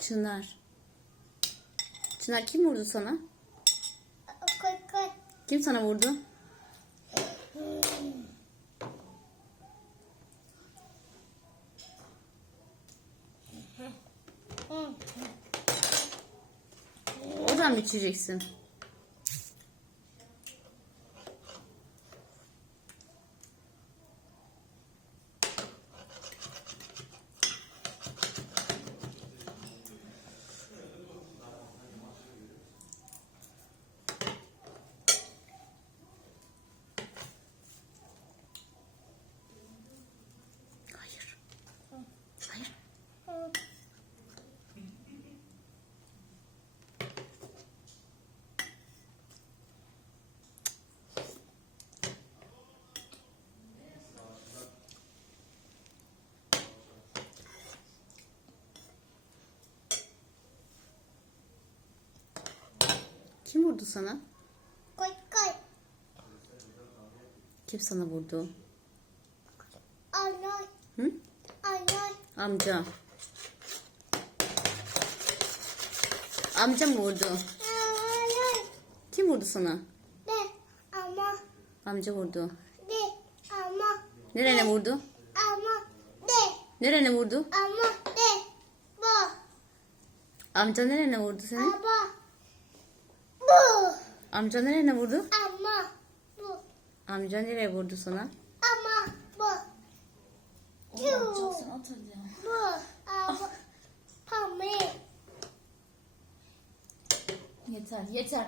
Çınar. Çınar kim vurdu sana? Koy koy. Kim sana vurdu? Oradan mı içeceksin? Kim vurdu sana? Koy koy. Kim sana vurdu? Anne. Hı? Anne. Amca. Amca mı vurdu? Anne. Kim vurdu sana? De ama Amca vurdu. de ama Nerene vurdu? ama de Nerene vurdu? ama de bu Amca nerene vurdu seni? bu Amca nerene vurdu? ama bu Amca nereye vurdu sana? ama bu Oğlum çok sen at hadi ya. bu ama pamuk Yeter yeter.